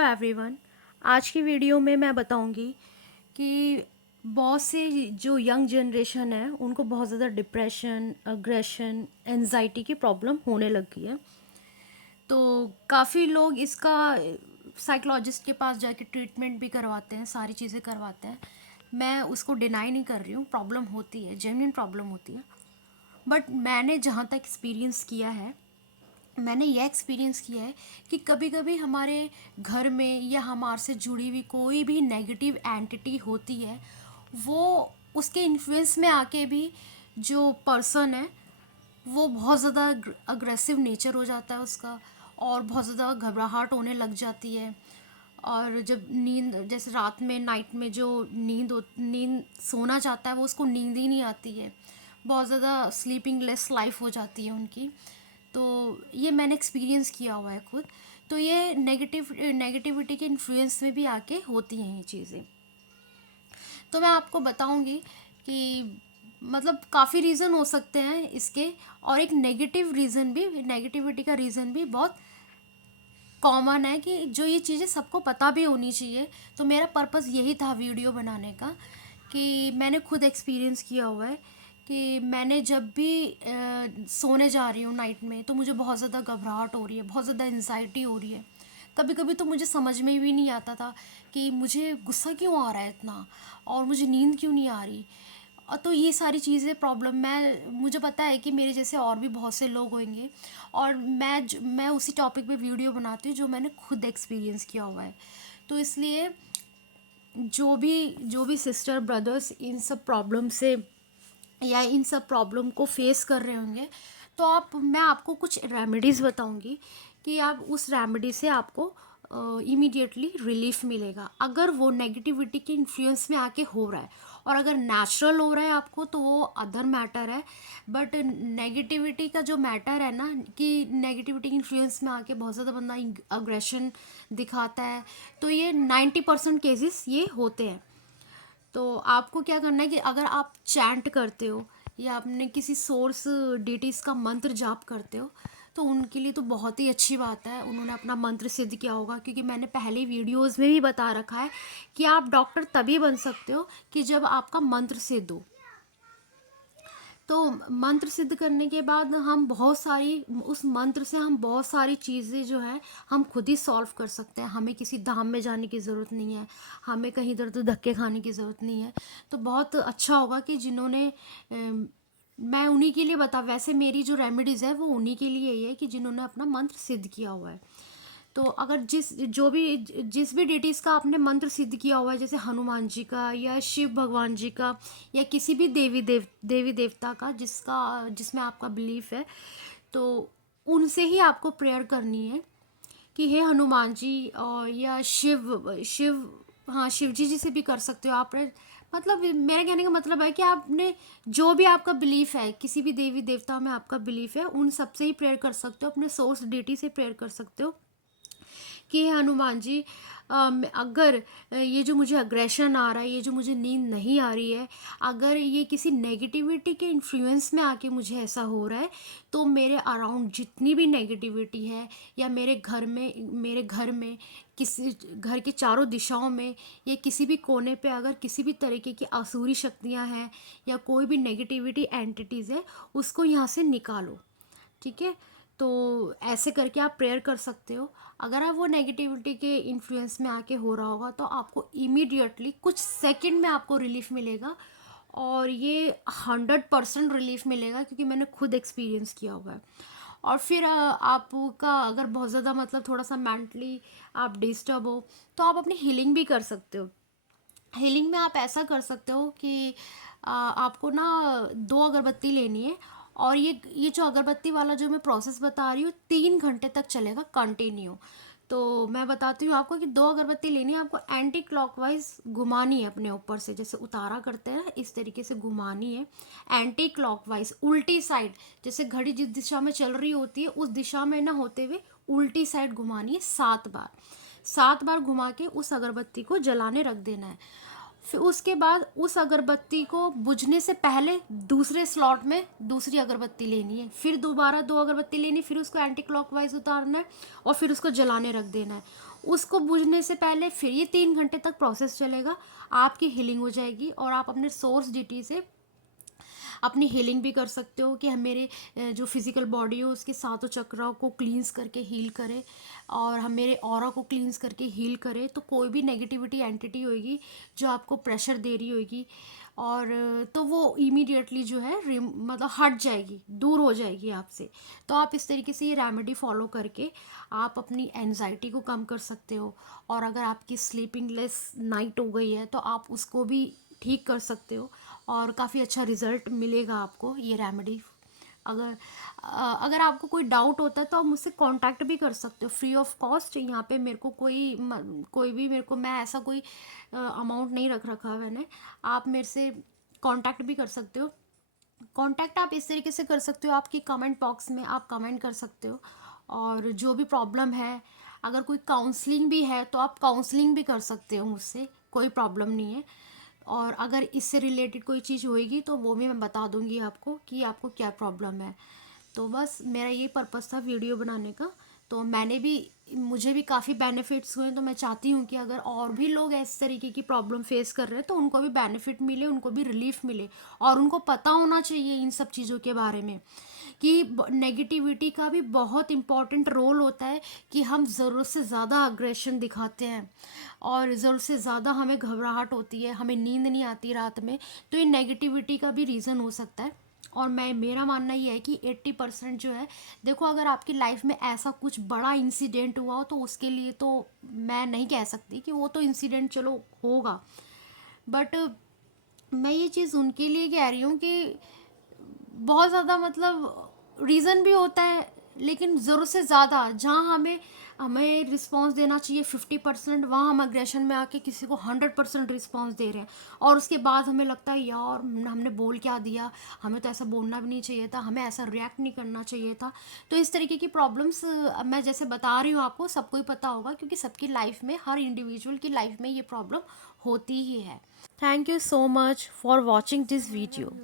Hello everyone. आज की video में मैं बताऊंगी कि बहुत से जो यंग जनरेशन है उनको बहुत ज़्यादा डिप्रेशन, अग्रेशन, एनजाइटी की प्रॉब्लम होने लगी है। तो काफ़ी लोग इसका साइकोलॉजिस्ट के पास जाके ट्रीटमेंट भी करवाते हैं, सारी चीज़ें करवाते हैं। मैं उसको डिनाई नहीं कर रही हूँ, प्रॉब्लम होती है, जेन्युइन प्रॉब्लम होती है। बट मैंने जहाँ तक एक्सपीरियंस किया है, मैंने यह एक्सपीरियंस किया है कि कभी कभी हमारे घर में या हमारे से जुड़ी हुई कोई भी नेगेटिव एंटिटी होती है, वो उसके इन्फ्लुएंस में आके भी जो पर्सन है वो बहुत ज़्यादा अग्रेसिव नेचर हो जाता है उसका, और बहुत ज़्यादा घबराहट होने लग जाती है। और जब नींद, जैसे रात में नाइट में जो नींद सोना चाहता है वो उसको नींद ही नहीं आती है, बहुत ज़्यादा स्लीपिंग लेस लाइफ हो जाती है उनकी। तो ये मैंने एक्सपीरियंस किया हुआ है खुद। तो ये नेगेटिविटी के इन्फ्लुएंस में भी आके होती हैं ये चीज़ें। तो मैं आपको बताऊंगी कि मतलब काफ़ी रीज़न हो सकते हैं इसके, और एक नेगेटिविटी का रीज़न भी बहुत कॉमन है कि जो ये चीज़ें सबको पता भी होनी चाहिए। तो मेरा पर्पस यही था वीडियो बनाने का, कि मैंने खुद एक्सपीरियंस किया हुआ है कि मैंने जब भी सोने जा रही हूँ नाइट में तो मुझे बहुत ज़्यादा घबराहट हो रही है, बहुत ज़्यादा एनजाइटी हो रही है। कभी कभी तो मुझे समझ में भी नहीं आता था कि मुझे गुस्सा क्यों आ रहा है इतना, और मुझे नींद क्यों नहीं आ रही। तो ये सारी चीज़ें प्रॉब्लम, मुझे पता है कि मेरे जैसे और भी बहुत से लोग होंगे, और मैं उसी टॉपिक पे वीडियो बनाती हूँ जो मैंने खुद एक्सपीरियंस किया हुआ है। तो इसलिए जो भी सिस्टर ब्रदर्स इन सब प्रॉब्लम से या इन सब प्रॉब्लम को फेस कर रहे होंगे, तो मैं आपको कुछ रेमेडीज़ बताऊंगी कि आप उस रेमेडी से आपको इमीडिएटली रिलीफ मिलेगा अगर वो नेगेटिविटी के इन्फ्लुएंस में आके हो रहा है। और अगर नेचुरल हो रहा है आपको तो वो अदर मैटर है। बट नेगेटिविटी का जो मैटर है ना, कि नेगेटिविटी के इन्फ्लुएंस में आके बहुत ज़्यादा बंदा अग्रेशन दिखाता है, तो ये 90% केसेस ये होते हैं। तो आपको क्या करना है कि अगर आप चैंट करते हो या आपने किसी सोर्स डीटीज का मंत्र जाप करते हो, तो उनके लिए तो बहुत ही अच्छी बात है, उन्होंने अपना मंत्र सिद्ध किया होगा। क्योंकि मैंने पहले वीडियोस में भी बता रखा है कि आप डॉक्टर तभी बन सकते हो कि जब आपका मंत्र सिद्ध हो। तो मंत्र सिद्ध करने के बाद हम बहुत सारी, उस मंत्र से हम बहुत सारी चीज़ें जो है हम खुद ही सॉल्व कर सकते हैं। हमें किसी धाम में जाने की ज़रूरत नहीं है, हमें कहीं इधर उधर धक्के खाने की ज़रूरत नहीं है। तो बहुत अच्छा होगा कि जिन्होंने मैं उन्हीं के लिए बता, वैसे मेरी जो रेमेडीज़ है वो उन्हीं के लिए ही है कि जिन्होंने अपना मंत्र सिद्ध किया हुआ है। तो अगर जिस भी डेटीज़ का आपने मंत्र सिद्ध किया हुआ है, जैसे हनुमान जी का या शिव भगवान जी का या किसी भी देवी देवता का जिसमें आपका बिलीफ है, तो उनसे ही आपको प्रेयर करनी है कि हे हनुमान जी, और या शिव, हाँ शिव जी से भी कर सकते हो आप। मतलब मेरा कहने का मतलब है कि आपने जो भी आपका बिलीफ है, किसी भी देवी देवता में आपका बिलीफ है, उन सबसे ही प्रेयर कर सकते हो, अपने सोर्स डेटी से प्रेयर कर सकते हो कि हे हनुमान जी, अगर ये जो मुझे अग्रेशन आ रहा है, ये जो मुझे नींद नहीं आ रही है, अगर ये किसी नेगेटिविटी के इन्फ्लुएंस में आके मुझे ऐसा हो रहा है, तो मेरे अराउंड जितनी भी नेगेटिविटी है, या मेरे घर में किसी घर की चारों दिशाओं में या किसी भी कोने पे अगर किसी भी तरीके की आसुरी शक्तियाँ हैं या कोई भी नेगेटिविटी एंटिटीज़ है, उसको यहाँ से निकालो। ठीक है। तो ऐसे करके आप प्रेयर कर सकते हो। अगर आप वो नेगेटिविटी के इन्फ्लुएंस में आके हो रहा होगा, तो आपको इमीडिएटली कुछ सेकंड में आपको रिलीफ मिलेगा, और ये 100% रिलीफ मिलेगा, क्योंकि मैंने खुद एक्सपीरियंस किया हुआ है। और फिर आपका अगर बहुत ज़्यादा मतलब थोड़ा सा मेंटली आप डिस्टर्ब हो, तो आप अपनी हीलिंग भी कर सकते हो। हीलिंग में आप ऐसा कर सकते हो कि आपको ना 2 अगरबत्ती लेनी है, और ये जो अगरबत्ती वाला जो मैं प्रोसेस बता रही हूँ 3 घंटे तक चलेगा कंटिन्यू। तो मैं बताती हूँ आपको कि 2 अगरबत्ती लेनी है, आपको एंटी क्लॉकवाइज घुमानी है अपने ऊपर से, जैसे उतारा करते हैं ना, इस तरीके से घुमानी है एंटी क्लॉकवाइज, उल्टी साइड। जैसे घड़ी जिस दिशा में चल रही होती है उस दिशा में ना होते हुए उल्टी साइड घुमानी है 7 बार। 7 बार घुमा के उस अगरबत्ती को जलाने रख देना है। फिर उसके बाद उस अगरबत्ती को बुझने से पहले दूसरे स्लॉट में दूसरी अगरबत्ती लेनी है, फिर दोबारा 2 अगरबत्ती लेनी, फिर उसको एंटी क्लॉकवाइज उतारना है और फिर उसको जलाने रख देना है। उसको बुझने से पहले फिर ये 3 घंटे तक प्रोसेस चलेगा, आपकी हीलिंग हो जाएगी और आप अपने सोर्स डीटी से अपनी हीलिंग भी कर सकते हो कि हम मेरे जो फिज़िकल बॉडी हो उसके सातों चक्राओं को क्लींस करके हील करे और हम मेरे ऑरा को क्लींस करके हील करे। तो कोई भी नेगेटिविटी एंटिटी होगी जो आपको प्रेशर दे रही होगी और तो वो इमीडिएटली जो है मतलब हट जाएगी, दूर हो जाएगी आपसे। तो आप इस तरीके से ये रेमेडी फॉलो करके आप अपनी एनजाइटी को कम कर सकते हो। और अगर आपकी स्लीपिंग लेस नाइट हो गई है तो आप उसको भी ठीक कर सकते हो और काफ़ी अच्छा रिज़ल्ट मिलेगा आपको ये रेमेडी। अगर अगर आपको कोई डाउट होता है तो आप मुझसे कांटेक्ट भी कर सकते हो फ्री ऑफ कॉस्ट। यहाँ पे मेरे को कोई भी मेरे को मैं ऐसा कोई अमाउंट नहीं रख रखा है मैंने। आप मेरे से कांटेक्ट भी कर सकते हो। कांटेक्ट आप इस तरीके से कर सकते हो, आपकी कमेंट बॉक्स में आप कमेंट कर सकते हो और जो भी प्रॉब्लम है, अगर कोई काउंसलिंग भी है तो आप काउंसलिंग भी कर सकते हो मुझसे, कोई प्रॉब्लम नहीं है। और अगर इससे रिलेटेड कोई चीज़ होएगी तो वो भी मैं बता दूंगी आपको कि आपको क्या प्रॉब्लम है। तो बस मेरा ये पर्पस था वीडियो बनाने का। तो मुझे भी काफ़ी बेनिफिट्स हुए, तो मैं चाहती हूँ कि अगर और भी लोग इस तरीके की प्रॉब्लम फेस कर रहे हैं तो उनको भी बेनिफिट मिले, उनको भी रिलीफ मिले और उनको पता होना चाहिए इन सब चीज़ों के बारे में कि नेगेटिविटी का भी बहुत इम्पॉर्टेंट रोल होता है कि हम ज़रूरत से ज़्यादा अग्रेशन दिखाते हैं और ज़रूरत से ज़्यादा हमें घबराहट होती है, हमें नींद नहीं आती रात में। तो ये नेगेटिविटी का भी रीज़न हो सकता है। और मेरा मानना ये है कि 80% जो है, देखो अगर आपकी लाइफ में ऐसा कुछ बड़ा इंसिडेंट हुआ हो तो उसके लिए तो मैं नहीं कह सकती कि वो तो इंसिडेंट चलो होगा, बट मैं ये चीज़ उनके लिए कह रही हूँ कि बहुत ज़्यादा मतलब रीज़न भी होता है, लेकिन ज़रूरत से ज़्यादा जहाँ हमें हमें रिस्पॉन्स देना चाहिए 50%, वहाँ हम अग्रेशन में आके किसी को 100% रिस्पॉन्स दे रहे हैं और उसके बाद हमें लगता है यार हमने बोल क्या दिया, हमें तो ऐसा बोलना भी नहीं चाहिए था, हमें ऐसा रिएक्ट नहीं करना चाहिए था। तो इस तरीके की प्रॉब्लम्स मैं जैसे बता रही हूँ आपको सबको ही पता होगा, क्योंकि सबकी लाइफ में, हर इंडिविजुअल की लाइफ में ये प्रॉब्लम होती ही है। Thank you so much for watching this video.